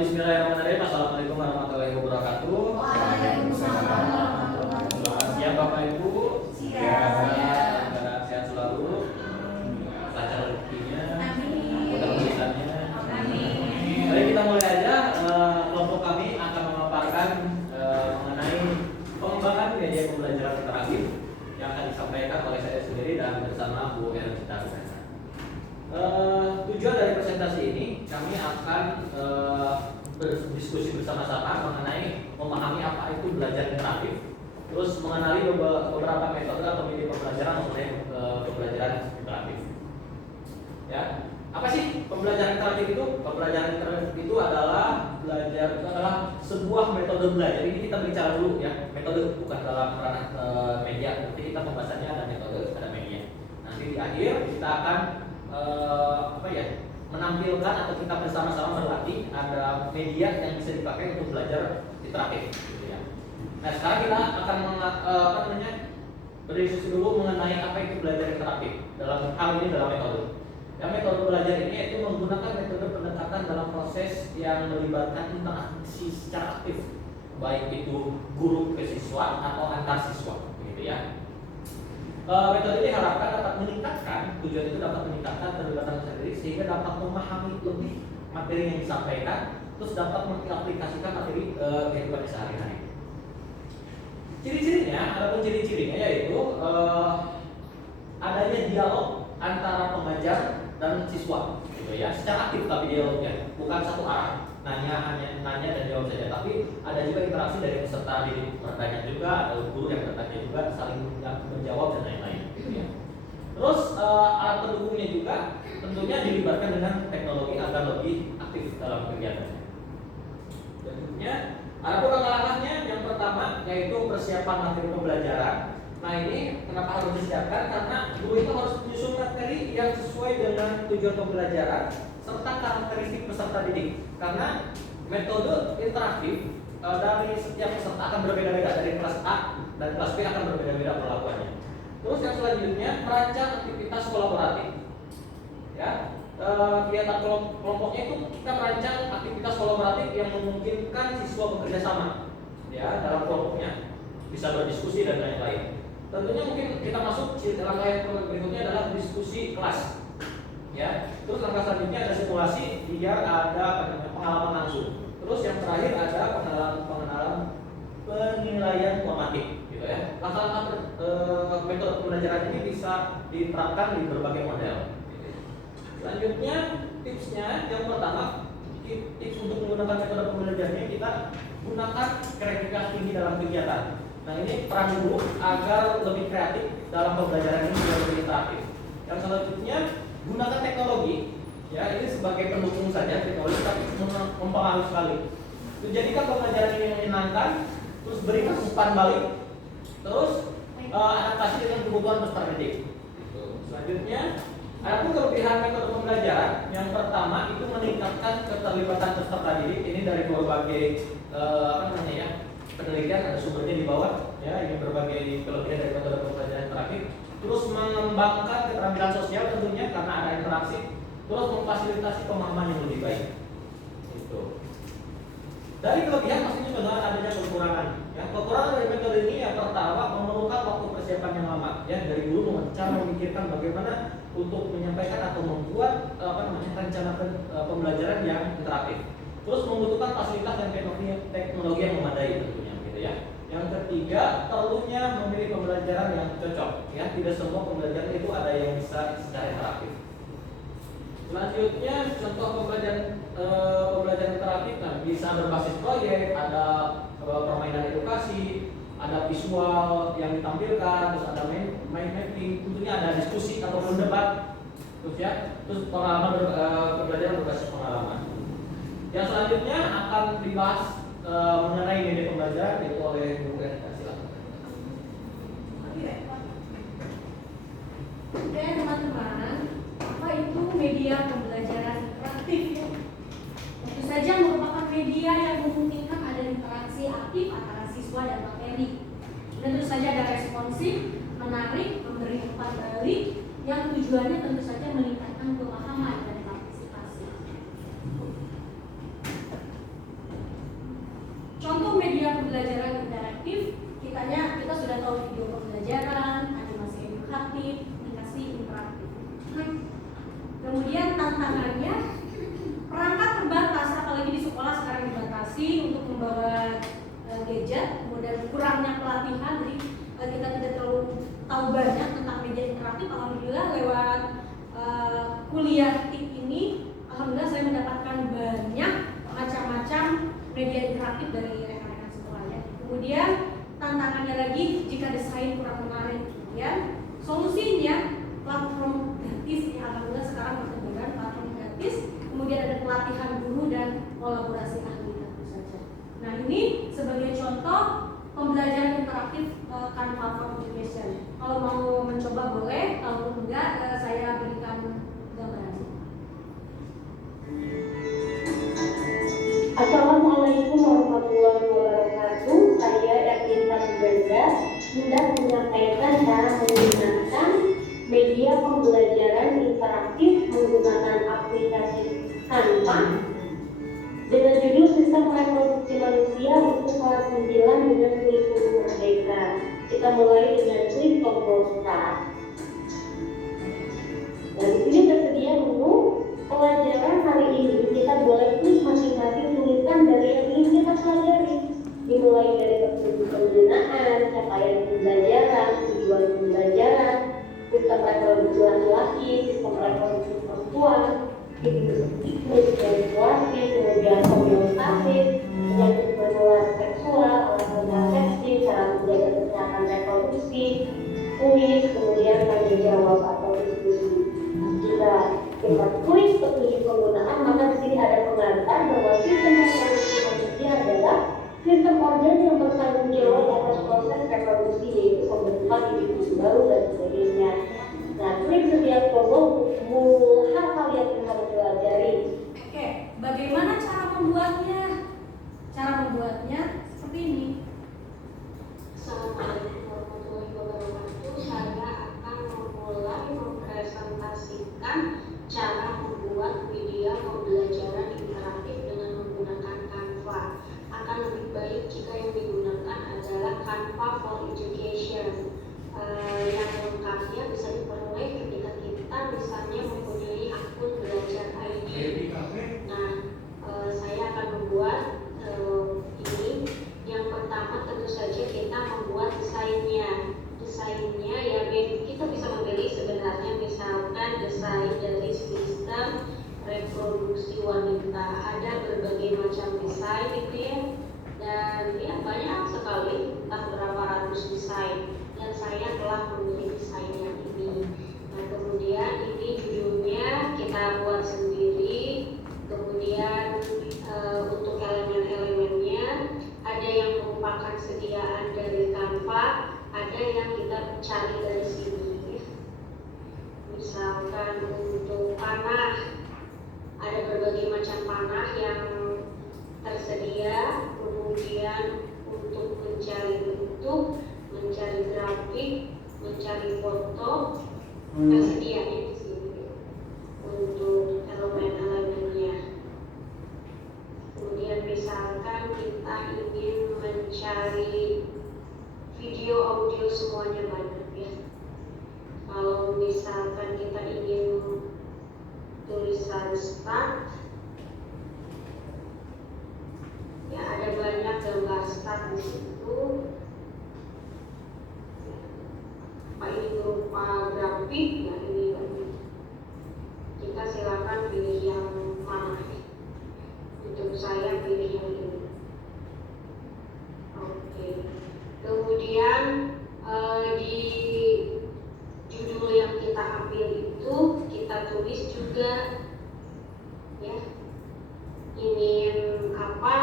Bismillahirrahmanirrahim. Assalamualaikum warahmatullahi wabarakatuh. Waalaikumsalam warahmatullahi wabarakatuh. Siap Bapak Ibu? Siap. Sehat selalu. Lancar rezekinya. Amin. Mudah tulisannya. Amin. Baik, kita mulai aja. Kelompok kami akan memaparkan mengenai pengembangan media pembelajaran interaktif yang akan disampaikan oleh saya sendiri dan bersama Bu Ercita. Tujuan dari presentasi ini kami akan berdiskusi bersama-sama mengenai memahami apa itu belajar interaktif, terus mengenali beberapa metode atau media pembelajaran mengenai pembelajaran interaktif. Ya, apa sih pembelajaran interaktif itu? Pembelajaran interaktif itu adalah sebuah metode belajar. Ini kita bicara dulu ya, metode bukan dalam ranah media. Nanti kita pembahasannya ada metode, ada media. Nanti di akhir kita akan menampilkan atau kita bersama-sama berlatih ada media yang bisa dipakai untuk belajar interaktif gitu ya. Nah, sekarang kita akan berdiskusi dulu mengenai apa itu belajar interaktif dalam hal ini dalam metode. Ya, metode belajar ini itu menggunakan metode pendekatan dalam proses yang melibatkan interaksi secara aktif, baik itu guru ke siswa atau antar siswa gitu ya. Metode ini harapkan dapat meningkatkan, tujuan itu dapat meningkatkan keterlibatan sendiri sehingga dapat memahami lebih materi yang disampaikan, terus dapat mengaplikasikan materi kehidupan sehari-hari. Ciri-cirinya, adapun ciri-cirinya yaitu adanya dialog antara pengajar dan siswa, gitu ya, secara aktif tapi dialognya bukan satu arah, nanya dan jawab saja, tapi ada juga interaksi dari peserta didik bertanya juga, ada guru yang bertanya juga, saling menjawab dan lain-lain gitu ya. Terus alat pendukungnya juga tentunya dilibatkan dengan teknologi agar lebih aktif dalam kegiatannya. Tentunya ada langkah-langkahnya. Yang pertama yaitu persiapan materi pembelajaran. Nah, ini kenapa harus disiapkan? Karena guru itu harus menyusun materi yang sesuai dengan tujuan pembelajaran serta karakteristik peserta didik. Karena metode interaktif dari setiap peserta akan berbeda-beda, dari kelas A dan kelas B akan berbeda-beda perlakuannya. Terus yang selanjutnya merancang aktivitas kolaboratif. Ya, kegiatan kelompoknya itu kita merancang aktivitas kolaboratif yang memungkinkan siswa bekerja sama, ya, dalam kelompoknya, bisa berdiskusi dan lain-lain. Tentunya mungkin kita masuk langkah yang berikutnya adalah diskusi kelas. Ya, terus langkah selanjutnya ada simulasi biar ada pengalaman langsung. Terus yang terakhir ada pengenalan penilaian formatif, gitu ya. Langkah-langkah metode pembelajaran ini bisa diterapkan di berbagai model. Selanjutnya tipsnya, yang pertama tips untuk menggunakan metode pembelajarannya kita gunakan kreativitas tinggi dalam kegiatan. Nah, ini peran guru agar lebih kreatif dalam pembelajaran ini biar lebih interaktif. Yang selanjutnya gunakan teknologi, ya, ini sebagai pendukung saja, teknologi tapi mempengaruhi sekali. Jadikan pembelajaran ini menyenangkan, terus berikan umpan balik, terus adaptasi dengan kebutuhan peserta didik. Selanjutnya, adapun kelebihan metode pembelajaran, yang pertama itu meningkatkan keterlibatan peserta didik. Ini dari berbagai penelitian, ada sumbernya di bawah, ya, ini berbagai kelebihan dari metode pembelajaran interaktif. Terus mengembangkan keterampilan sosial tentunya karena ada interaksi, terus memfasilitasi pemahaman yang lebih baik. Itu. Dari kelebihan pastinya benar adanya kekurangan. Ya, kekurangan dari metode ini yang pertama memerlukan waktu persiapan yang lama, ya, dari dulu cara memikirkan bagaimana untuk menyampaikan atau membuat rencana pembelajaran yang interaktif. Terus membutuhkan fasilitas dan teknologi yang memadai tentunya, gitu ya. Yang ketiga, perlunya memilih pembelajaran yang cocok, ya. Tidak semua pembelajaran itu ada yang bisa secara interaktif. Selanjutnya, contoh pembelajaran interaktif, nah, bisa berbasis proyek, ada permainan edukasi, ada visual yang ditampilkan, terus ada mind mapping, tentunya ada diskusi ataupun debat, terus pengalaman pembelajaran berbasis pengalaman. Yang selanjutnya akan dibahas mengenai media pembelajaran yaitu oleh Bu Ercita. Silakan. Oke teman-teman, apa itu media pembelajaran interaktif? Tentu saja merupakan media yang memungkinkan ada interaksi aktif antara siswa dan materi. Tentu saja ada responsif, menarik, memberi umpan balik, yang tujuannya tentu saja meningkatkan pemahaman dan partisipasi. kita sudah tahu video pembelajaran, animasi edukatif, aplikasi interaktif. Kemudian tantangannya, perangkat terbatas, apalagi di sekolah sekarang dibatasi untuk membawa gadget, kemudian kurangnya pelatihan, jadi kita tidak terlalu tahu banyak tentang media interaktif. Alhamdulillah lewat kuliah TIK ini, alhamdulillah saya mendapatkan banyak macam-macam media interaktif dari rekan-rekan sekolah ya. Kemudian tantangannya lagi jika desain kurang menarik, kemudian solusinya platform gratis ya, alhamdulillah sekarang bertebaran platform gratis, kemudian ada pelatihan guru dan kolaborasi ahli tentu saja. Nah ini sebagai contoh pembelajaran interaktif Canva for Education. Kalau mau mencoba boleh, kalau enggak saya berikan gambaran. Assalamualaikum warahmatullahi wabarakatuh. Saya Erlina Subrenda hendak menyampaikan cara menggunakan media pembelajaran interaktif menggunakan aplikasi Canva dengan judul Sistem Reproduksi Manusia untuk kelas 9 dengan kurikulum merdeka. Kita mulai dengan klik tombol start. Dan di sini tersedia menu pelajaran hari ini. Kita boleh klik masing-masing tulisan dari yang ingin kita pelajari, dimulai dari objek penggunaan, capaian pembelajaran, tujuan pembelajaran, sistem reproduksi laki-laki, sistem reproduksi perempuan, menstruasi, kemudian homeostasis, penyakit menular seksual, kontrasepsi, cara menjaga kesehatan reproduksi, kuis, kemudian tanya jawab atau diskusi. Jika kita klik petunjuk penggunaan, maka di sini ada pengantar bahwa sistem reproduksi manusia adalah sistem organ yang bertanggung jawab atas proses reproduksi, yaitu pembentukan individu baru dan sebagainya. Nah, klik setiap tombol untuk hal-hal yang kita pelajari. Oke, bagaimana cara membuatnya? Cara membuatnya seperti ini. Assalamualaikum warahmatullahi wabarakatuh. Saya akan memulai mempresentasikan cara membuat media pembelajaran interaktif dengan menggunakan Canva. Akan lebih baik jika yang digunakan adalah Canva for Education. Yang lengkapnya bisa diperoleh ketika kita misalnya mempunyai akun Belajar ID. Nah, saya akan membuat ini. Yang pertama tentu saja kita membuat desainnya. Desainnya ya kita bisa memilih sebenarnya misalkan desain dari sistem reproduksi wanita. Ada berbagai macam desain gitu ya. Dan ya banyak sekali, entah berapa ratus desain. Dan saya telah memilih desain yang ini. Nah kemudian ini judulnya kita buat sendiri. Kemudian untuk elemen-elemennya ada yang merupakan sediaan dari Canva, ada yang kita cari dari sini. Misalkan untuk panah, ada berbagai macam panah yang tersedia. Kemudian untuk mencari bentuk, mencari grafik, mencari foto, tersedia di sini untuk elemen-elemennya. Kemudian misalkan kita ingin mencari video, audio, semuanya banyak ya. Kalau misalkan kita ingin tulisan start, ya ada banyak gambar start di situ. Apa ini berupa grafik? Ya ini banyak. Kita silakan pilih yang mana. Untuk saya pilih yang ini. Oke. Kemudian di judul yang kita ambil itu kita tulis juga ya. Ingin apa?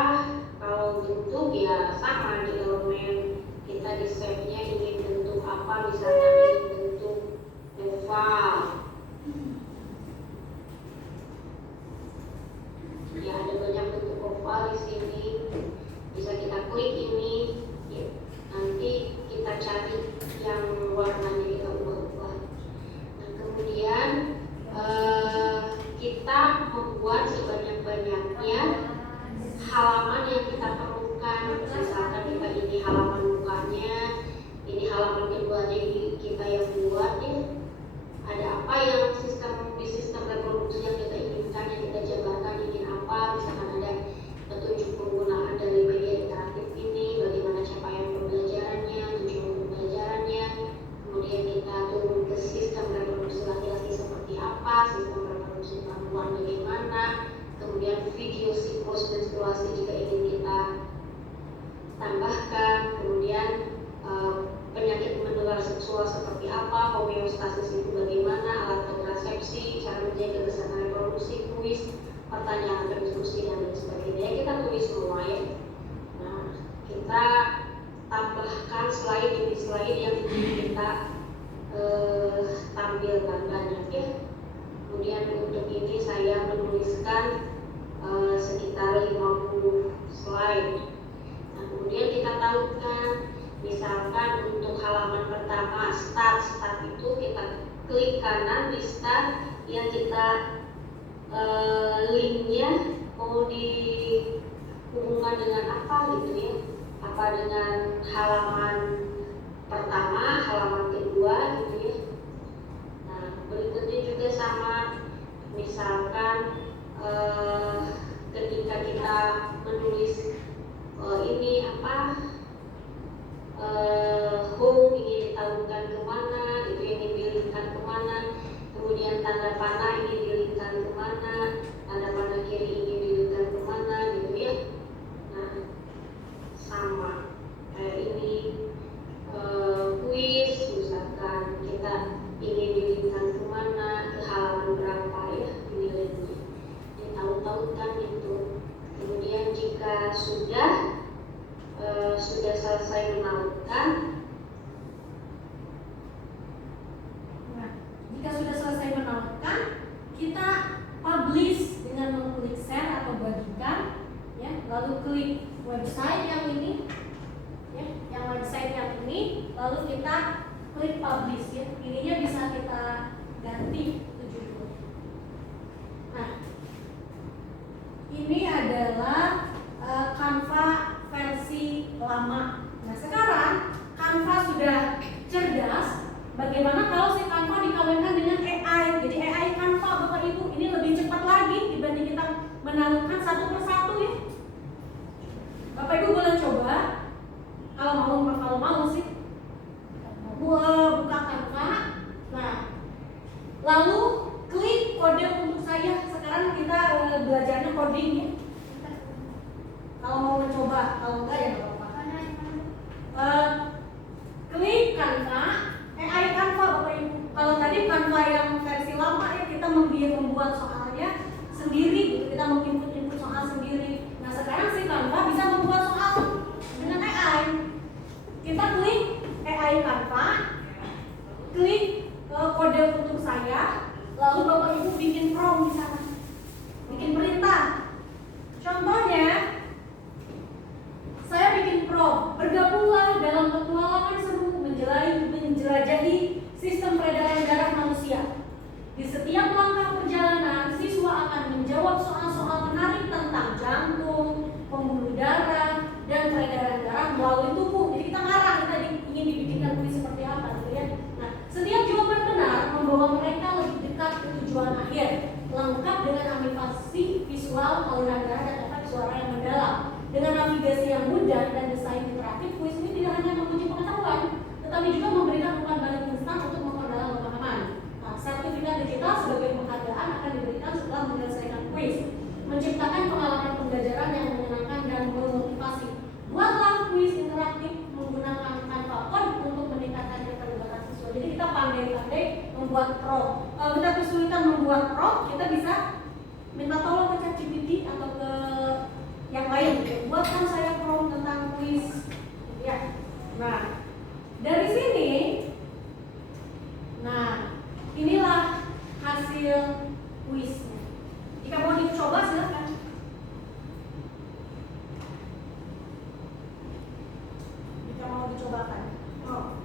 Kalau bentuk ya sama di elemen kita di save-nya ingin bentuk apa, misalnya ingin bentuk oval seksual seperti apa, homeostasis itu bagaimana, alat kontrasepsi, cara menjaga kesehatan reproduksi, kuis, pertanyaan diskusi dan lain sebagainya. Kita tulis semua ya. Nah, kita tambahkan slide yang ingin kita tampilkan banyak ya. Kemudian untuk ini saya menuliskan sekitar 50 slide. Nah, kemudian kita tautkan, misalkan untuk halaman pertama start itu kita klik kanan di start yang kita linknya mau dihubungkan dengan apa gitu ya, apa dengan halaman pertama, halaman kedua gitu ya. Nah, berikutnya juga sama, misalkan ketika kita menulis ini apa home ingin ditautkan kemana, itu ingin dilingkan kemana, kemudian tanda panah ingin dilingkan kemana, tanda panah kiri ingin dilingkan kemana gitu ya. Nah, sama ini kuis, misalkan kita ingin dilingkan kemana, ke halaman berapa ya nilainya, ditaut-tautkan itu. Kemudian jika sudah selesai menautkan, nah, jika sudah selesai menautkan, kita publish dengan mengklik share atau bagikan ya, lalu klik website yang ini ya, yang website yang ini, lalu kita klik publish ya. Ininya bisa kita ganti 70. Nah, ini adalah Canva versi lama. Nah, sekarang Canva sudah cerdas. Bagaimana kalau si Canva dikawinkan dengan AI? Jadi AI Canva Bapak Ibu ini lebih cepat lagi dibanding kita menautkan satu persatu ya. Bapak Ibu boleh coba kalau mau sih buka Canva. Nah, lalu klik kode untuk saya. Sekarang kita belajarnya coding ya. Kalau mau mencoba, kalau enggak ya nggak apa-apa. Klik Canva, AI Canva Bapak Ibu. Kalau tadi Canva yang versi lama ya, kita membuat soalnya sendiri gitu, kita menginput soal sendiri. Nah, sekarang si Canva bisa membuat soal dengan AI. Kita klik AI Canva, klik kode untuk saya, lalu Bapak Ibu bikin prompt di sana, bikin perintah. Contohnya, saya bikin prompt, bergabunglah dalam petualangan seru menjelajahi sistem peredaran darah manusia. Di setiap langkah perjalanan, siswa akan menjawab soal-soal menarik tentang jantung, pembuluh darah, dan peredaran darah melalui tubuh. Jadi kita ngarang, kita ingin dibikinkan kuis seperti apa gitu ya. Nah, setiap jawaban benar membawa mereka lebih dekat ke tujuan akhir, lengkap dengan animasi visual, aliran darah, dan efek suara yang mendalam. Dengan navigasi yang mudah dan desain interaktif, kuis ini tidak hanya menguji pengetahuan, tetapi juga memberikan umpan balik instan untuk memperdalam pemahaman. Nah, sertifikat digital sebagai penghargaan akan diberikan setelah menyelesaikan kuis. Menciptakan pengalaman pembelajaran yang menyenangkan dan memotivasi. Buatlah kuis interaktif menggunakan Canva Code untuk meningkatkan keterlibatan siswa. Jadi kita pandai-pandai membuat prompt. Kalau kita kesulitan membuat prompt, kita bisa minta tolong ke ChatGPT atau ke yang lain, buatkan saya prompt tentang kuis ya. Nah, dari sini, nah inilah hasil kuisnya. Jika mau dicoba silakan. Jika mau dicobakan. Oh.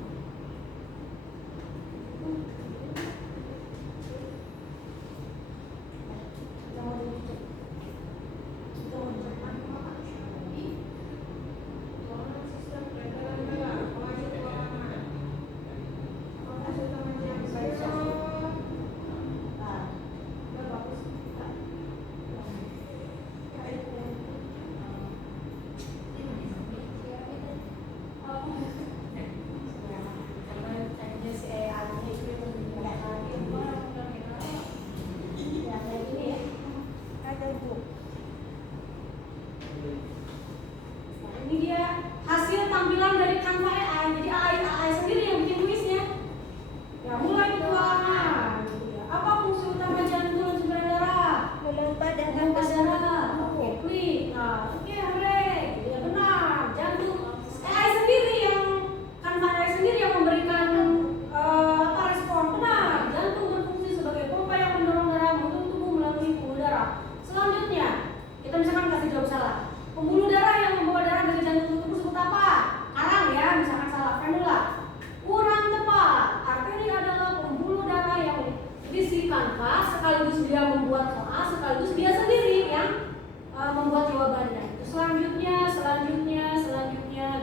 membuat jawabannya. Selanjutnya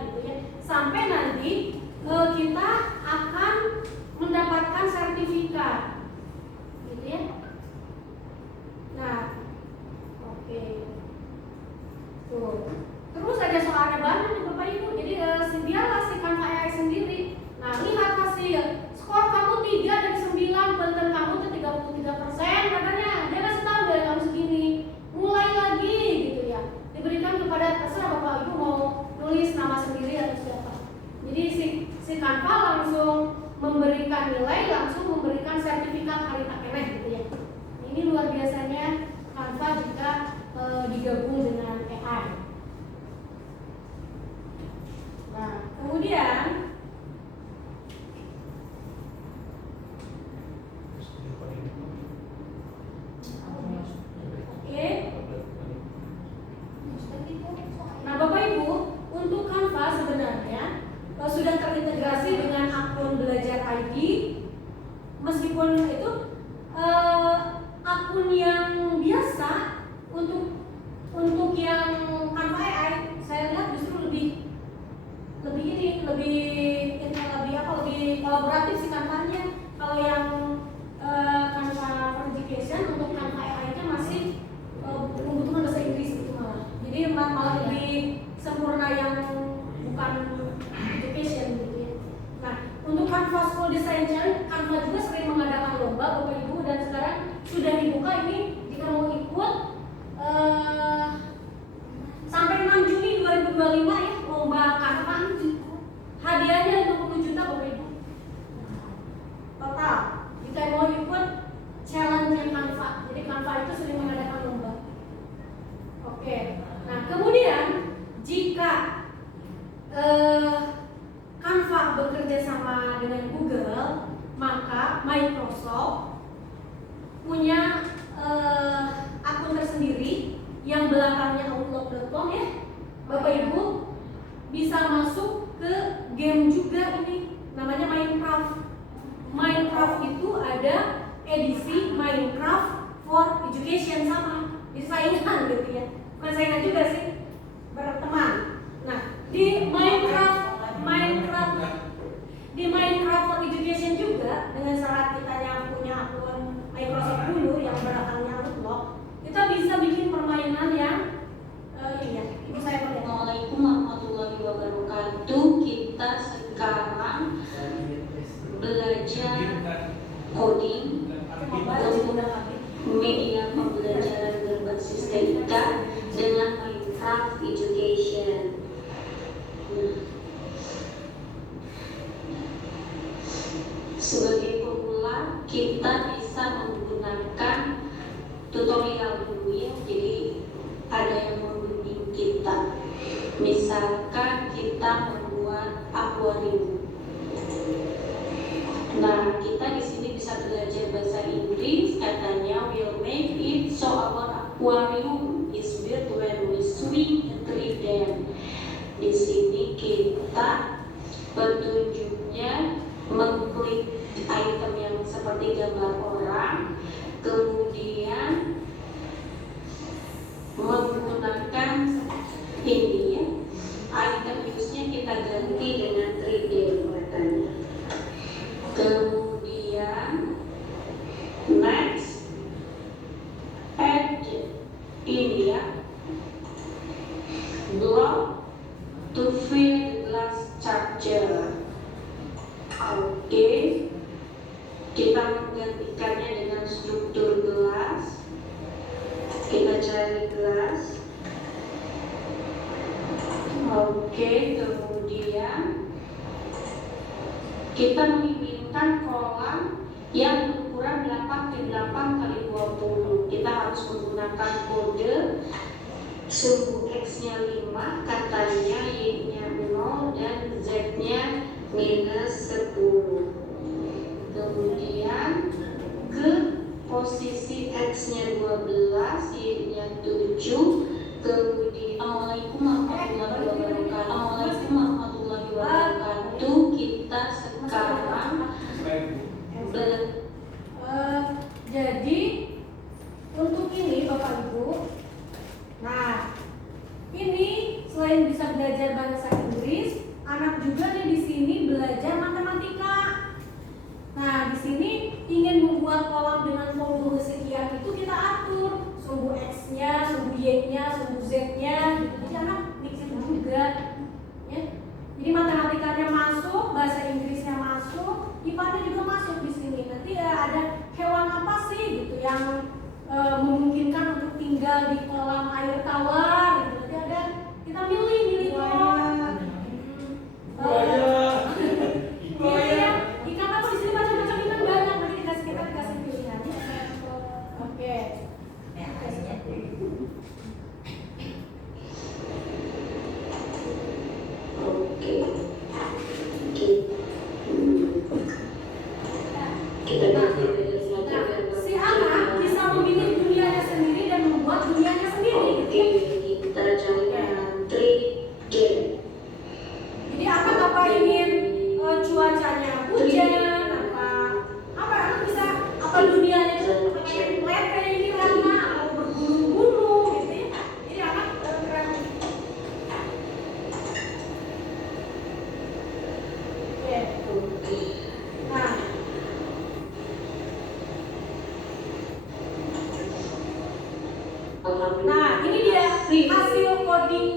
gitu ya. Sampai nanti kita akan mendapatkan sertifikat, gitu ya. Nah, oke. Tuh. Terus ada soalnya banyak nih Bapak Ibu. Jadi biarlah si Canva AI sendiri. Nah, lihat hasil. Skor kamu 3 dari 9, konten kamu tuh 33%, katanya. Dia kasih tahu dari kamu segini. Mulai lagi gitu ya. Diberikan kepada terserah Bapak Ibu mau nulis nama sendiri atau siapa. Jadi si Canva langsung memberikan nilai, langsung memberikan sertifikat hari takeneh gitu ya. Ini luar biasanya Canva jika digabung dengan AI. Nah, kemudian nah Bapak Ibu, untuk Canva sebenarnya sudah terintegrasi dengan akun Belajar ID. Meskipun itu akun yang biasa, untuk yang Canva AI saya lihat justru lebih kolaboratif sih Canva-nya. Kalau yang Canva for Education, untuk Canva AI-nya masih membutuhkan bahasa Inggris gitu malah. Jadi malah lebih sempurna yang bukan education gitu ya. Nah, untuk Canva School Design Challenge, Canva juga sering mengadakan lomba Bapak Ibu, dan sekarang sudah dibuka ini jika mau ikut sampai 6 Juni 2025 ya, lomba Canva. Hadiahnya 50 juta Bapak Ibu. Total. Jika mau ikut challenge yang Canva. Jadi Canva itu sering mengadakan lomba. Oke. Nah, kemudian jika Canva bekerja sama dengan Google, maka Microsoft punya akun tersendiri yang belakangnya outlook.com ya. Bapak Ibu bisa masuk ke game juga, ini namanya Minecraft. Minecraft itu ada edisi Minecraft for Education, sama di saingan gitu ya. Bukan saingan juga sih, berteman. Nah, di Minecraft for Education juga, dengan syarat kita yang punya akun Microsoft dulu yang belakangnya Outlook, kita bisa bikin permainan yang ini ya. Ibu saya pakai. Assalamualaikum warahmatullahi wabarakatuh. Kita sekarang belajar coding untuk media pembelajaran berbasis data dengan Minecraft Education. Sebagai pemula, kita bisa menggunakan tutorial dulu ya. Jadi ada yang membimbing kita. Misalkan kita membuat akuarium. Nah, kita di sini bisa belajar bahasa Inggris. Katanya we'll make it so our aquarium is built when we swing and treat them. Di sini kita petunjuknya mengklik item yang seperti gambar orang, kemudian menggunakan ini ya, item use-nya kita ganti dengan 3D katanya. Kemudian next add ini ya, block to fill glass charger. Oke, kita menggantikannya dengan struktur gelas. Kita cari gelas. Oke, kemudian kita menginginkan kolam yang berukuran 8x8x20. Kita harus menggunakan kode suhu X-nya 5, katanya Y-nya 0 dan Z-nya -10. Kemudian ke posisi X-nya 12, Y-nya 7. Kemudian Assalamualaikum warahmatullahi wabarakatuh. Kita sekarang jadi untuk ini Bapak Ibu, nah bisa belajar bahasa Inggris, anak juga nih di sini belajar matematika. Nah, di sini ingin membuat kolam dengan volume sekian itu kita atur sumbu X-nya, sumbu Y-nya, sumbu Z-nya gitu. Jadi anak mixin juga ya. Jadi matematikanya masuk, bahasa Inggrisnya masuk, IPA-nya juga masuk di sini. Nanti ada hewan apa sih gitu yang memungkinkan untuk tinggal di kolam air tawar gitu. Nanti ada kita milih kolam. Iya, ikan apa di sini macam-macam ikan banyak. Nanti kita dikasih pilihan. Oke. Si anak bisa memilih dunianya sendiri dan membuat dunianya sendiri. Kita jalan 3D. Jadi apa ingin cuacanya hujan, apa bisa apa dunianya itu pengen lete ini warna atau berbulu-bulu gitu ya. Jadi anak kreatif. Oke. Nah, ini dia hasil coding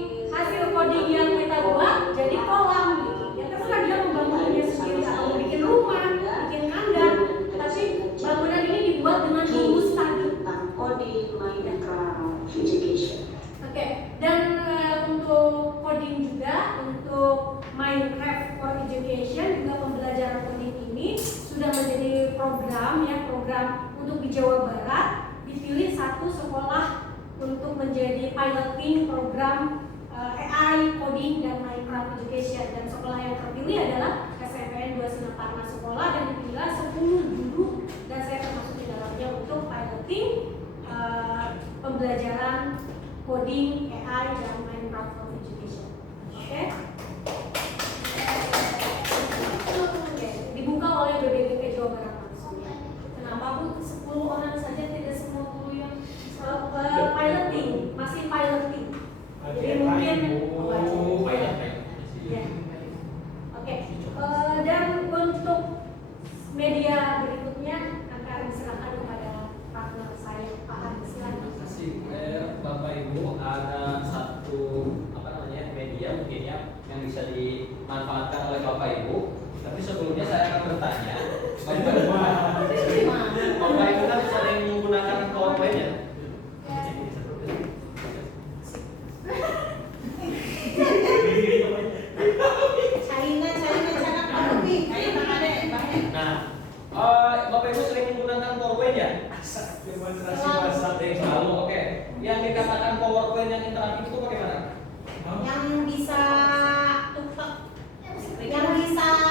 yang kita buat jadi kolam gitu. Ya terserah dia membangunnya sendiri atau bikin rumah, bikin kandang, tapi bangunan ini dibuat dengan rumus tadi. Coding Minecraft Education. Oke, dan untuk coding juga untuk Minecraft for Education juga pembelajaran coding ini sudah menjadi program untuk di Jawa Barat dipilih satu sekolah untuk menjadi piloting program AI, coding, dan Minecraft Education. Dan sekolah yang terpilih adalah SMPN 2 Sinaparna Sekolah dan dipilih 10 guru dan saya termasuk di dalamnya untuk piloting pembelajaran coding, AI, dan Minecraft for Education. Oke? Dibuka oleh BPPT Jawa Barat langsung ya. Kenapa Bu 10 orang saja tidak semua guru yang piloting, masih piloting. Jadi mungkin ya. Oke. Dan untuk media berikutnya akan diserahkan kepada partner saya Pak Adi. Silakan. Terima kasih Bapak Ibu. Ada satu media mungkin ya yang bisa dimanfaatkan oleh Bapak Ibu. Tapi sebelumnya saya akan bertanya, Bapak Ibu kan sering menggunakan PowerPoint ya? Nah, Bapak Ibu sering menggunakan PowerPoint ya? Selalu, oke. Yang dikatakan PowerPoint yang interaktif itu bagaimana? Yang bisa ada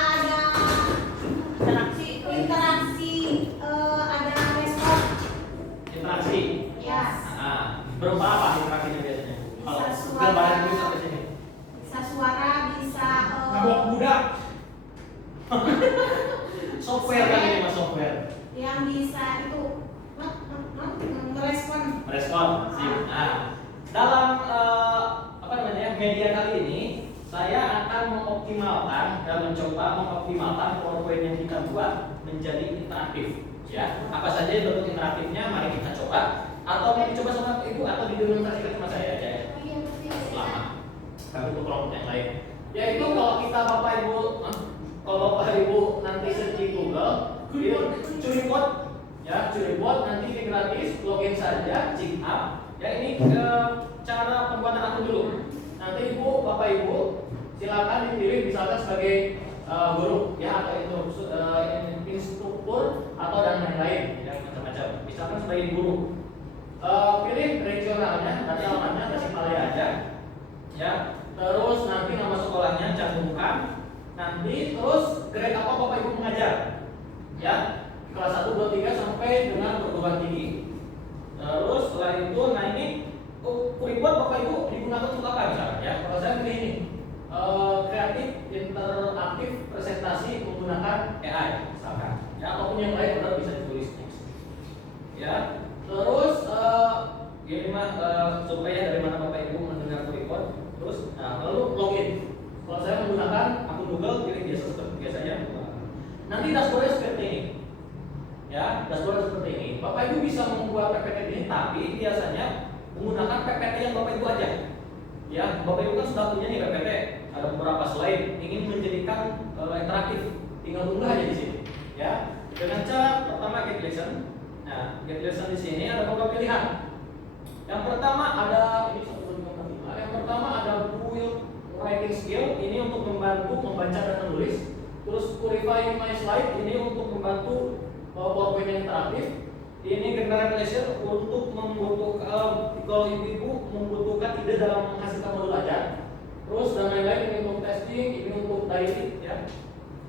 interaksi, ada respon. Interaksi. Yes. Nah, berupa apa interaksinya biasanya? Kalau Bisa suara. gambaran dulu sampai sini. Bisa suara, bisa budak. Software kan ini mas software. yang bisa itu merespon. Merespon. Nah, dalam media kali ini saya akan mengoptimalkan dan mencoba mengoptimalkan PowerPoint yang kita buat menjadi interaktif. Ya, apa saja bentuk interaktifnya mari kita coba. Atau mau dicoba sama Ibu atau didemonstrasikan sama saya aja ya. Lama. Tapi untuk kelompok yang lain. Yaitu kalau kita Bapak Ibu nanti search di Google, Currybot ya, Currybot nanti ini gratis, login saja, sign up. Ya ini cara pembuatan akun dulu. Nanti Bapak Ibu silakan dipilih misalkan sebagai guru ya atau instruktur atau dan lain-lain ya macam-macam. Misalkan sebagai guru. Pilih regionalnya, nanti alamatnya Tasikmalaya aja. Ya. Terus nanti nama sekolahnya cantumkan. Nanti terus grade apa Bapak Ibu mengajar. Ya. Kelas 1 2 3 sampai dengan perguruan tinggi. Terus setelah itu nah ini kurikulum Bapak Ibu digunakan untuk apa misalnya ya? Kalau saya pilih ini kreatif interaktif presentasi menggunakan AI misalkan. Ya ataupun yang lain benar bisa ditulis ya. Terus supaya dari mana Bapak Ibu mendengar kurikulum. Terus lalu Nanti dashboardnya seperti ini. Ya, dashboard seperti ini. Bapak Ibu bisa membuat PPT ini, tapi biasanya menggunakan PPT yang Bapak Ibu aja. Ya, Bapak Ibu kan sudah punya nih PPT, ada beberapa slide, ingin menjadikan interaktif, tinggal unggah aja di sini. Ya, dengan cara pertama get lesson. Nah, get lesson di sini ada beberapa pilihan. Yang pertama ada ini 1.5. Yang pertama ada build writing skill, ini untuk membantu membaca dan menulis. Terus purify my slide, ini untuk membantu PowerPoint yang interaktif. Ini generate lesson untuk membutuhkan kalau ibu-ibu membutuhkan ide dalam menghasilkan modul ajar. Terus dan lain-lain, ini untuk testing, ini untuk dieting ya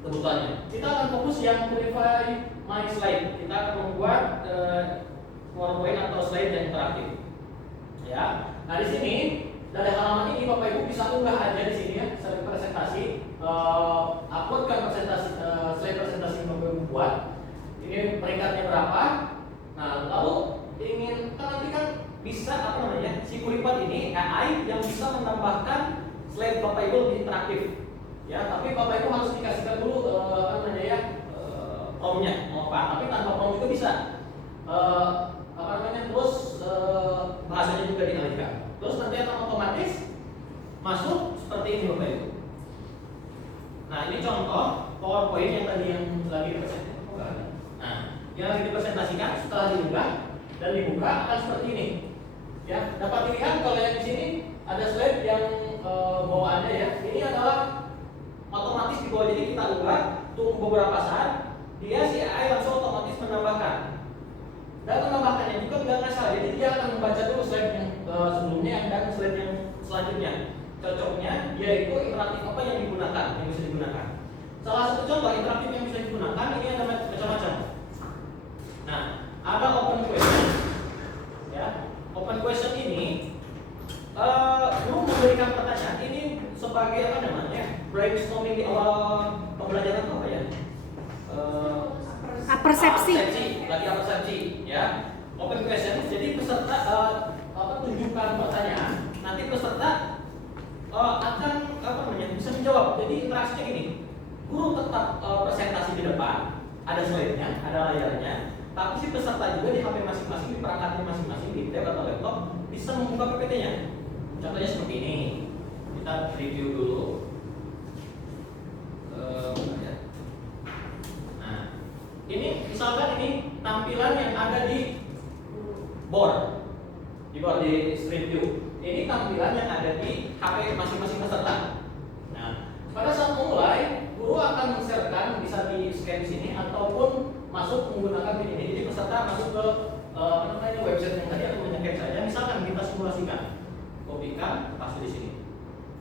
kebutuhannya. Kita akan fokus yang purify my slide. Kita akan membuat PowerPoint atau slide yang interaktif. Ya. Nah di sini dari halaman ini Bapak Ibu bisa unggah aja di sini ya, slide presentasi, uploadkan presentasi slide presentasi yang Bapak Ibu buat. Ini peringkatnya berapa? Nah lalu ingin nanti kan bisa apa namanya si Kuripat ini AI yang bisa menambahkan slide Bapak Ibu lebih interaktif. Ya, tapi Bapak Ibu harus dikasihkan dulu apa namanya ya promnya mau apa, tapi tanpa prom juga bisa. Apa namanya terus bahasanya juga dialihkan. Terus nanti akan otomatis masuk seperti ini Bapak Ibu. Nah ini contoh PowerPoint yang tadi yang lagi dipresentasikan. Nah yang lagi dipresentasikan setelah diunggah dan dibuka akan seperti ini. Ya dapat dilihat kalau yang di sini ada slide yang bawaannya ya. Ini adalah otomatis di bawah, jadi kita unggah, tunggu beberapa saat, dia si AI langsung otomatis menambahkan. Dan menambahkannya juga nggak ngasal, jadi dia akan membaca dulu slide yang sebelumnya dan slide yang selanjutnya. Cocoknya yaitu interaktif apa yang digunakan, yang bisa digunakan. Salah satu contoh interaktif yang bisa digunakan ini ada macam-macam. Nah, ada open question. Ya, open question ini guru memberikan pertanyaan ini sebagai apa namanya brainstorming di awal pembelajaran apa ya? Persepsi. Lagi persepsi, ya. Open question. Jadi peserta tunjukkan pertanyaan. Nanti peserta akan apa namanya bisa menjawab. Jadi interaksinya gini. Guru tetap presentasi di depan, ada slide-nya, ada layarnya. Tapi si peserta juga di HP masing-masing, di perangkatnya masing-masing, di tab atau laptop bisa membuka PPT-nya. Contohnya seperti ini. Kita review dulu. Nah, ini misalkan ini tampilan yang ada di board, di screen view. Ini tampilan yang ada di HP masing-masing peserta. Nah, pada saat memulai, guru akan men-share-kan, bisa di-scan di sini ataupun masuk menggunakan ini. Jadi peserta masuk ke website yang tadi atau menyeket saja. Misalkan kita simulasikan, kopikan, pasang di sini.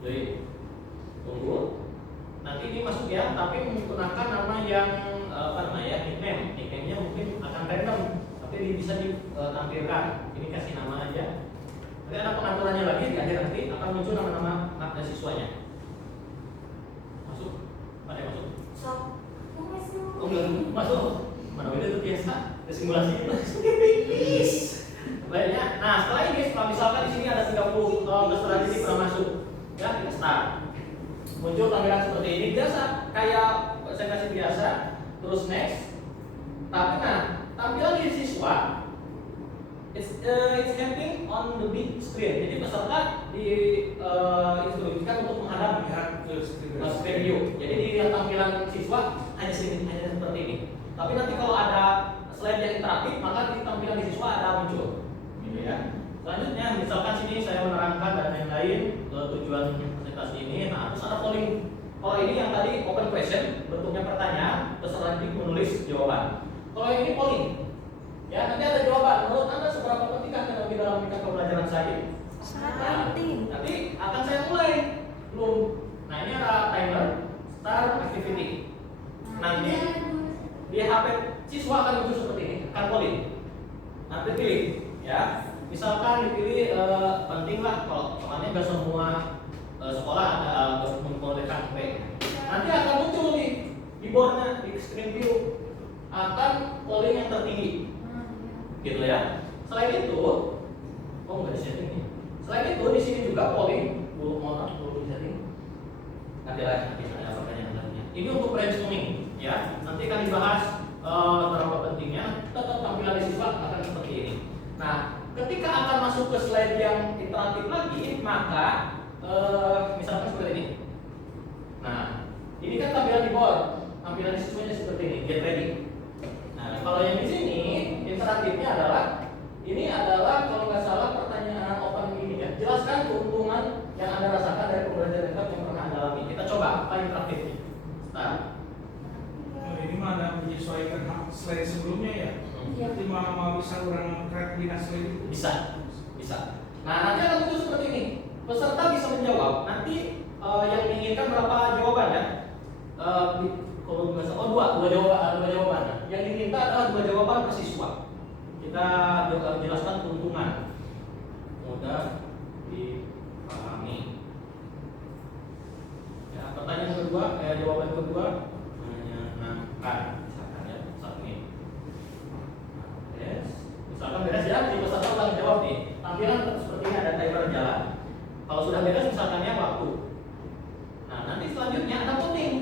Jadi tunggu. Nanti ini masuk ya, tapi menggunakan nama yang apa namanya nickname. Nickname-nya mungkin akan random, tapi bisa ditampilkan. Ini kasih nama aja. Nanti ada pengaturannya lagi di akhir nanti akan muncul nama-nama siswanya. Masuk, ada yang masuk? Oh enggak masuk. Mana itu biasa, simulasi itu. Baiknya. Nah setelah ini, misalkan di sini ada 30 peserta didik pernah masuk, ya kita start. Muncul tampilan seperti ini biasa, kayak presentasi biasa. Terus next. Tapi nah tampilan di siswa, it's happening on the big screen. Jadi peserta diinstruksikan untuk menghadap screen view. Jadi di tampilan siswa hanya seperti ini. Tapi nanti kalau ada slide yang interaktif, maka di tampilan di siswa ada muncul. Gitu ya. Selanjutnya, misalkan sini saya menerangkan dan lain-lain tujuan presentasi ini. Nah, terus ada polling. Kalau ini yang tadi open question, bentuknya pertanyaan, peserta didik menulis jawaban. Kalau ini polling, ya nanti ada jawaban. Menurut Anda seberapa pentingkah teknologi dalam tingkat pembelajaran saya? Sangat penting. Nanti akan saya mulai. Belum. Nah ini ada timer, start activity. Nanti di HP siswa akan muncul seperti ini, akan polling. Nanti pilih, ya. Misalkan dipilih penting lah, kalau soalnya nggak semua sekolah ada membolehkan HP. Nanti akan muncul di boardnya, di screen view akan polling yang tertinggi, gitu ya. Selain itu, nggak di setting nih. Selain itu di sini juga polling, belum di setting. Nanti saya pertanyaan lainnya. Ini untuk brainstorming. ya. Nanti akan dibahas berapa pentingnya. Tetap tampilan di siswa akan seperti ini. Nah, ketika akan masuk ke slide yang interaktif lagi, maka misalkan seperti ini. Nah, ini kan tampilan di board, tampilan di siswanya seperti ini, get ready. Nah, kalau yang di sini interaktifnya adalah ini adalah kalau nggak salah pertanyaan open ini ya. Jelaskan keuntungan yang Anda rasakan dari pembelajaran lengkap yang pernah Anda alami. Kita coba apa interaktifnya. Nah, Ini mah ada menyesuaikan slide sebelumnya ya. Iya. Jadi mau bisa orang crack di slide itu. bisa. Nah, nanti akan muncul seperti ini. Peserta bisa menjawab. Nanti yang diinginkan berapa jawaban ya? Kalau misalnya, dua jawaban. Yang diminta adalah 2 jawaban per siswa. Kita jelaskan keuntungan. Mudah dipahami. Ya, pertanyaan kedua, jawaban kedua menyenangkan. Misalkan ya, submit. Yes. Misalkan beres ya, si peserta udah jawab nih. Tampilan seperti ini ada timer jalan. Kalau sudah beres misalkan ya waktu. Nah, nanti selanjutnya ada voting.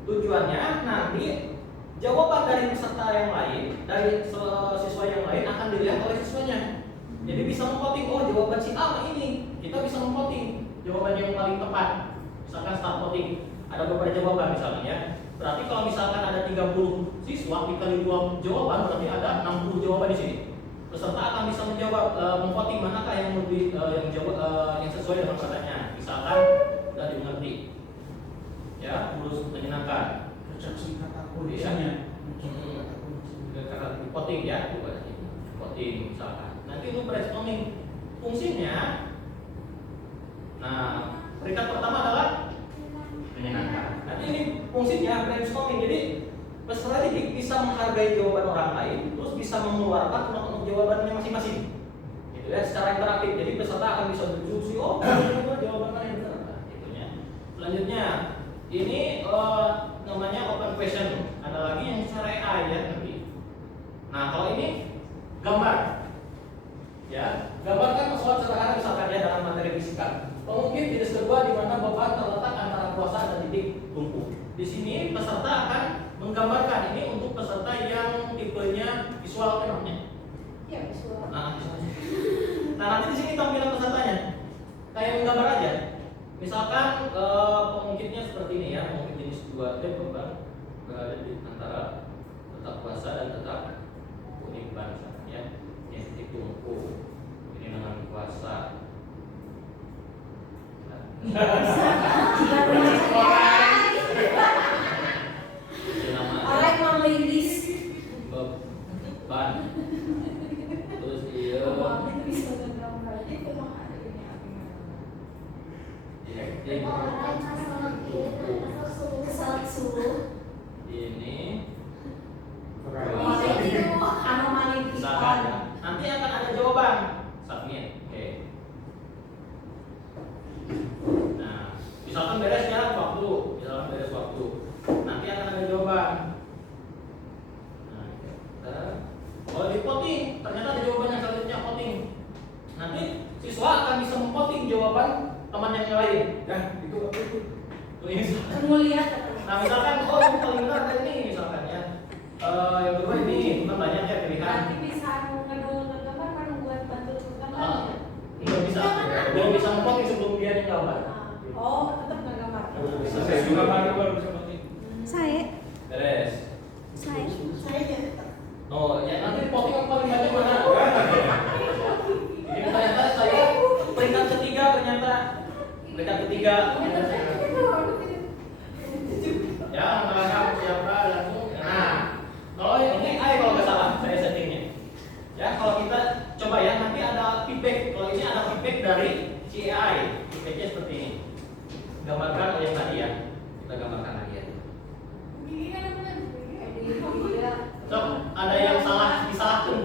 Tujuannya nanti jawaban dari peserta yang lain, dari siswa yang lain akan dilihat oleh siswanya. Jadi bisa memvoting, oh jawaban si A ini. Kita bisa memvoting jawaban yang paling tepat. Misalkan start voting. Ada beberapa jawaban misalnya ya. Berarti kalau misalkan ada 30 siswa dikali 2 jawaban berarti ada 60 jawaban di sini. Peserta akan bisa menjawab memvoting manakah yang lebih yang sesuai dengan pertanyaan. Misalkan sudah dimengerti. Ya, terus menyenangkan. Ucap singkat aku di Iya. sini. Karena voting ya, voting misalkan. Nanti untuk brainstorming fungsinya. Nah, peringkat pertama adalah menyenangkan. Nanti ini fungsinya brainstorming. Jadi peserta didik bisa menghargai jawaban orang lain, terus bisa mengeluarkan unek-unek jawabannya masing-masing. Gitu ya, secara interaktif. Jadi peserta akan bisa berdiskusi, oh jawaban mana yang benar. Gitunya. Selanjutnya, ini namanya open question. Ada lagi yang secara AI ya nanti. Nah, kalau ini gambar. Ya, gambarkan pesawat sederhana misalkan ya dalam materi fisika. Pengukir jenis kedua di mana beban terletak antara kuasa dan titik tumpu. Di sini peserta akan menggambarkan ini untuk peserta yang tipenya visual kan namanya. Ya, visual. Nah, nanti di sini tampilan pesertanya kayak menggambar aja. Misalkan pengukirnya seperti ini ya, pengukir jenis 2 beban berada di antara tetap kuasa dan tetap uniban misalkan ya. Ini titik tumpu, ini dengan kuasa. Ini nama Alek mau Inggris. beban. Terus dia Bisa menggambar. Itu mah hari ini direktif Keselak suhu. ini Itu anomali misalkan ya. pion. Nanti akan ada jawaban submit. Oke. Nah, misalkan beres ya waktu, nanti akan ada jawaban. Nah, kalau di voting ternyata ada jawaban yang selanjutnya voting. Nanti siswa akan bisa memvoting jawaban teman yang lain. Dan itu apa itu? Tuh ini. Kamu lihat apa? Nah, misalkan ini paling benar ada ini misalkan ya. Yang kedua ini bukan banyak ya pilihan. Nanti bisa ngedul gambar kan buat bantu gambar. Belum bisa memvoting sebelum dia yang jawaban. Oh, tetap nggak gambar. Bisa. Saya juga baru bisa voting. Saya. Beres. Saya. Oh, ya nanti voting yang paling banyak mana? Ini ternyata saya peringkat ketiga ternyata. Ya, antara siapa langsung. Nah, kalau ini kalau nggak salah saya settingnya. Ya, kalau kita coba ya nanti ada feedback. Kalau ini ada feedback dari si AI. Feedbacknya seperti ini. Gambarkan yang tadi ya. Kita gambarkan lagi ya. So, ada yang salah disalahkan.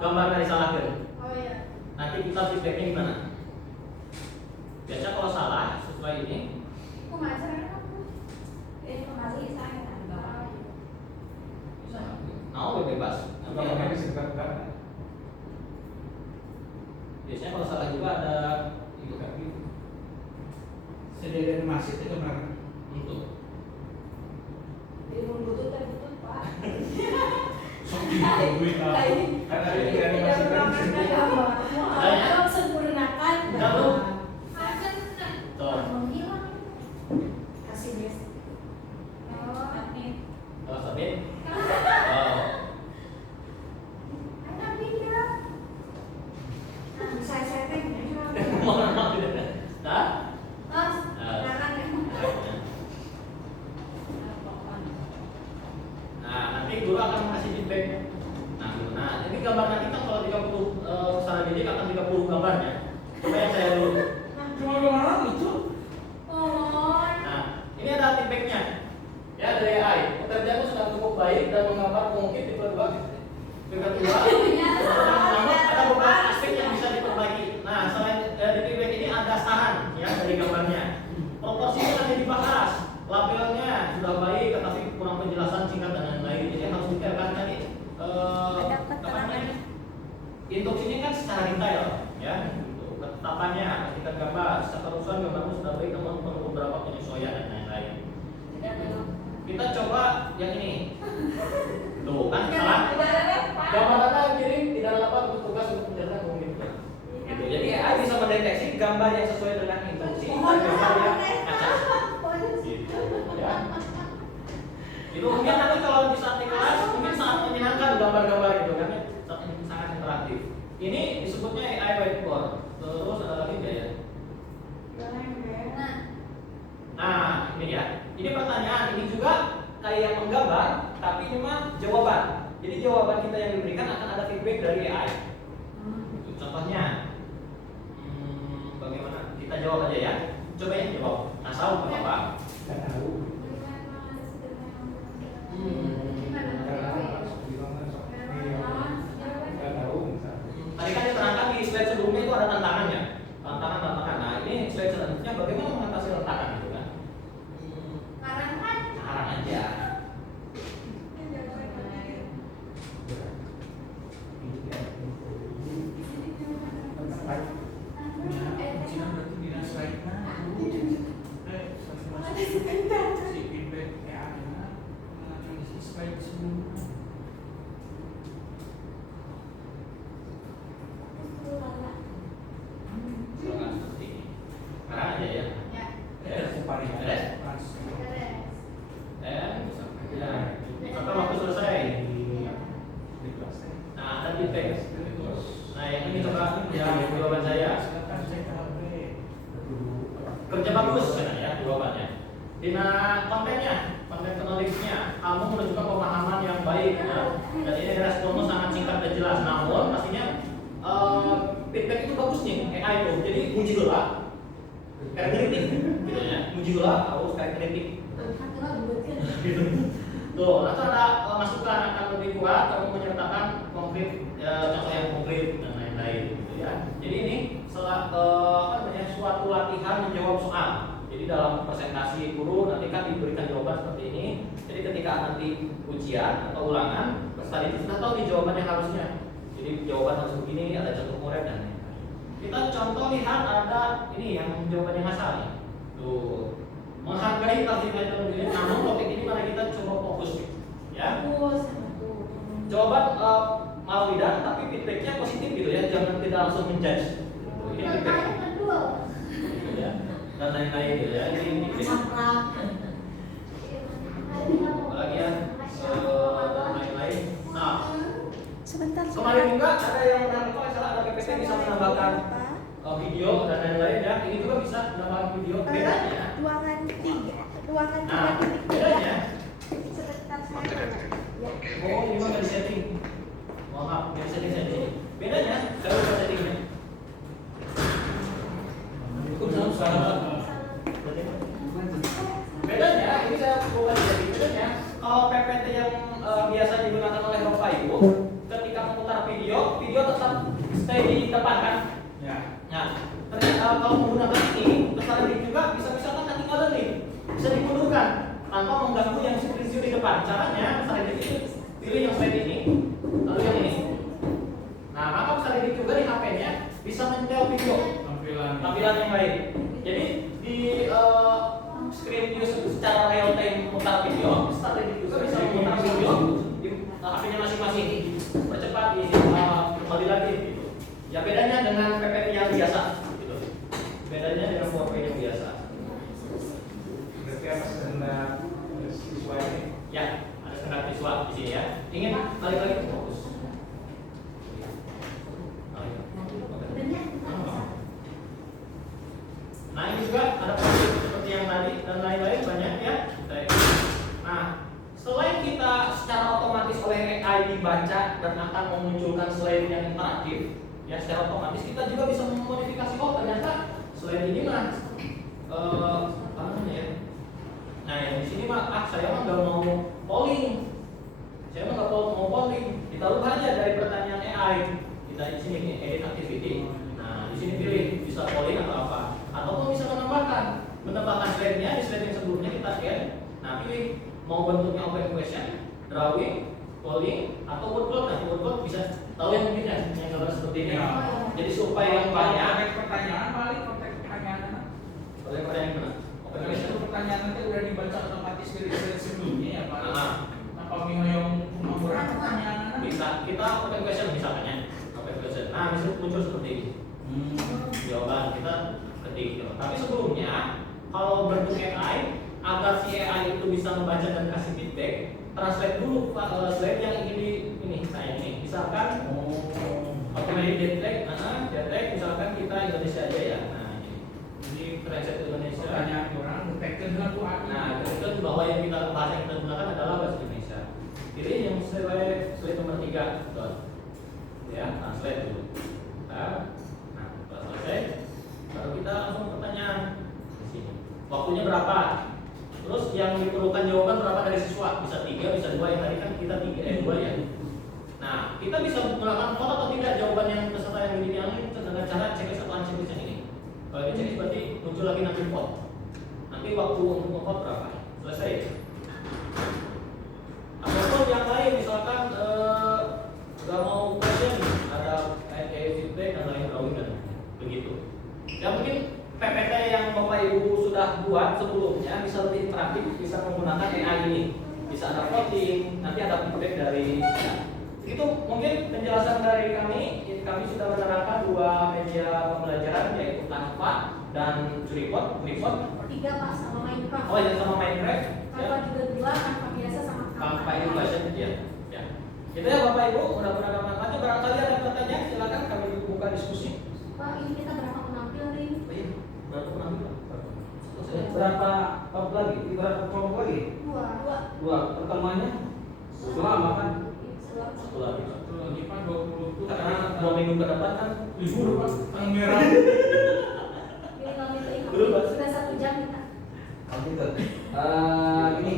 Gambarnya disalahkan. Oh iya. Nanti kita feedbacknya gimana? Biasa kalau salah sesuai ini. Kok macam apa? Informasi saya tambah. Bisa. Mau bebas. Apa makanya disebutkan? Biasanya kalau salah juga ada itu kan Sediakan masih itu kemarin. untuk Jadi mundur Duit apa? Karena ini dianimasikan di situ. Mau sempurnakan. Udah, Bu. Tuh. Kasih des. Oh, submit. Oh. Saya setting ya. Nah. Nah, nanti guru akan kasih feedback. Nah, ini gambar nanti kan kalau 30 secara didik akan 30 gambarnya. Coba yang saya dulu. Cuma kemana lucu? Nah, ini ada feedbacknya. Ya, dari AI. Pekerjaanmu sudah cukup baik dan menggambar mungkin tipe 2. Tipe 2. Namun ada beberapa aspek yang bisa diperbaiki. Nah, selain di feedback ini ada saran ya dari gambarnya. Proporsinya nanti dibahas. Labelnya sudah baik, tetapi kurang penjelasan singkat dan lain-lain. Jadi harus detailkan tadi. Apa namanya? Instruksinya kan secara detail, ya. Ketetapannya, ketika gambar, secara urusan gambarmu sudah baik, namun perlu beberapa penyesuaian dan lain-lain. Kita coba yang ini. Tuh kan salah. Gambar Anda yang kiri tidak dapat bertugas untuk menjelaskan komunikasi. Gitu. Jadi AI bisa mendeteksi gambar yang sesuai dengan instruksi dan gambar yang acak. Gitu. Ya. Itu mungkin nanti kalau di saat di kelas mungkin sangat menyenangkan gambar-gambar itu kan, sangat interaktif. Ini disebutnya AI whiteboard. Terus ada lagi nggak ya? Nah, ini ya. Ini pertanyaan, ini juga kayak menggambar, tapi ini mah jawaban. Jadi jawaban kita yang diberikan akan ada feedback dari AI. Contohnya, bagaimana? Kita jawab aja ya. Coba ya jawab. Asal apa? Nggak tahu. Nggak tahu misalnya. Tadi kan diterangkan di slide sebelumnya itu ada tantangannya. Tantangan. Nah, ini slide selanjutnya bagaimana mengatasi tantangan gitu kan? Sekarang aja. Kuncinya berarti dinas lainnya. Si feedback AI-nya menganalisis slide sebelumnya. Silakan seperti ini. Sekarang aja ya. Paling Beres? Ya. Sampai waktu selesai. di kelasnya. Nah, ada feedback. Nah, yang ini coba jawaban saya. Silakan cek HP. Kerja bagus ya jawabannya. Dina konten knowledge-nya, kamu menunjukkan pemahaman yang baik ya. Dan ini responmu sangat singkat dan jelas. Namun pastinya feedback itu bagus nih AI itu. Jadi muji lah, kayak kritik, gitu ya. Muji lah, harus kayak kritik. Gitu. Tuh, nanti ada masukan akan lebih kuat, kamu menyertakan konkret, contoh yang konkret dan lain-lain, gitu ya. Jadi ini suatu latihan menjawab soal. Jadi dalam presentasi guru nanti kan diberikan jawaban seperti ini. Jadi ketika nanti ujian atau ulangan, peserta itu sudah tahu nih jawabannya harusnya. Jadi jawaban harus begini, ada contoh murid dan lain-lain. Kita contoh lihat ada ini yang jawabannya ngasal nih. Tuh, menghargai target ini. Namun topik ini mari kita coba fokus, ya. Jawaban Malwidan, tapi feedbacknya positif gitu ya, jangan tidak langsung menjudge. Ini feedback. Gitu ya. Dan lain-lain gitu ya. Ini apalagi ya, dan lain-lain. Nah, Sebentar. kemarin juga ada yang kalau salah ada PPT bisa menambahkan video dan lain-lain ya. Ini juga bisa menambahkan video. Bedanya. Ruangan 3. Ruangan Nah, 3.3. bedanya. Sebentar saya. Oh, ini mah nggak di setting. Mohon maaf, nggak di setting. Bedanya, saya lupa settingnya. Bedanya, ini saya bukan jadi bedanya. Kalau PPT yang biasa digunakan oleh Bapak Ibu, ketika memutar video tetap stay di depan kan? Ya. Nah, ternyata kalau menggunakan ini, peserta didik juga bisa-bisa kan tinggal nih, bisa dimundurkan tanpa mengganggu yang screen view di depan. Caranya, peserta didik itu pilih yang slide ini, lalu yang ini. Nah, maka peserta didik juga di HP-nya bisa menjawab video tampilan yang lain. Jadi di screen view secara real time memutar video, peserta didik juga bisa memutar video di HP-nya masing-masing. Ingin balik lagi ke fokus. Nah ini juga ada prinsip seperti yang tadi dan lain-lain banyak ya. Nah selain kita secara otomatis oleh AI dibaca dan akan memunculkan slide yang interaktif, ya secara otomatis kita juga bisa memodifikasi. Oh ternyata slide ini mah apa namanya ya? Nah yang di sini mah saya mah nggak mau polling, saya mah nggak mau polling. Kita ubah aja dari pertanyaan AI. Kita di sini nih, edit activity. Nah di sini pilih bisa polling atau apa, ataupun bisa menambahkan slide-nya di slide yang sebelumnya kita add. Nah pilih mau bentuknya open question, drawing, polling, atau word cloud. Nah word cloud bisa tahu yang mungkin ya, yang gambar seperti ini. Ya. Jadi supaya yang banyak. Konteks pertanyaan balik konteks pertanyaan. Oleh pertanyaan yang benar. Open Kalau question. itu pertanyaan nanti udah dibaca otomatis dari slide sebelumnya ya Pak. Nah, Apa yang pengumpulan pertanyaan? bisa kita open question misalnya. Open question. Nah bisa muncul seperti ini. Jawaban kita ketik. Tapi sebelumnya kalau bentuk AI agar si AI itu bisa membaca dan kasih feedback, translate dulu slide yang ingin di ini kayak ini. Misalkan automatic detect, detect misalkan kita Indonesia aja ya. Nah ini translate Indonesia. Pertanyaan orang detekkan dengan doa. Nah itu bahwa yang kita bahasa yang kita gunakan adalah bahasa Indonesia. Pilih yang slide nomor 3, ya translate dulu. Nah setelah selesai, baru kita langsung pertanyaan di sini. Waktunya berapa? Terus yang diperlukan jawaban berapa dari siswa? Bisa 3, bisa 2. Yang tadi kan kita 2 ya. Nah, kita bisa menggunakan vote atau tidak jawaban yang peserta yang dipilih dengan cara checklist atau unchecklist yang ini. Kalau di checklist berarti muncul lagi nanti vote. Nanti waktu untuk nge-vote berapa? Selesai. Ataupun yang lain misalkan nggak mau question, ada feedback dan lain drawing dan begitu. Ya mungkin PPT yang Bapak Ibu sudah buat sebelumnya bisa lebih interaktif, bisa menggunakan AI ini. Bisa ada voting, nanti ada feedback dari ya. Itu mungkin penjelasan dari kami. Kami sudah menerapkan 2 media pembelajaran yaitu Canva dan Juripot. 3 Pak sama Minecraft. Oh ya sama Minecraft. Canva juga 2, Canva biasa sama Canva Education ya. Ya. Itu ya Bapak Ibu, mudah-mudahan bermanfaat. Barangkali ada pertanyaan, silakan kami buka diskusi. Pak, ini kita berapa penampil nih? Oh iya, berapa penampilan? Berapa top lagi? Berapa kelompok lagi? 2. Pertemuannya selama kan? Satu lagi. Satu lagi Pak 20 tuh Karena 2 minggu ke depan kan libur Pak, tanggal merah. Ini kami Belum, Pak. sudah 1 jam kita. Oh gitu. Gini,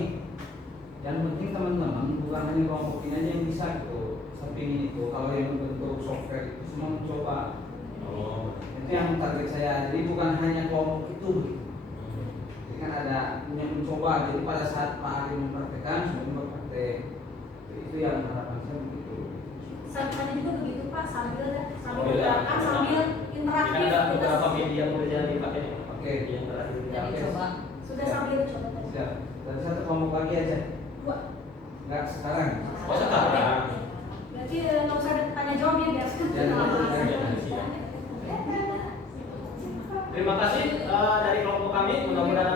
yang penting teman-teman bukan hanya kelompok ini aja yang bisa gitu. Samping itu kalau yang bentuk software itu semua mencoba. Oh. Itu yang target saya. Jadi bukan hanya kelompok itu. Jadi kan ada yang mencoba. Jadi pada saat Pak Ari mempraktekkan, semua berpraktek. Itu yang harapan saya begitu. Sampai juga begitu Pak, sambil Oh, iya. bergerak, sambil interaktif. Ini ada kita beberapa media pembelajaran dipakai nih. Oke. Yang terakhir Jadi dipakai. coba. Sudah sambil coba. Siap. Dan satu kelompok lagi aja. 2. Enggak sekarang. Oh sekarang. Berarti nggak usah ada tanya jawab ya biar Terima kasih dari kelompok kami. Mudah-mudahan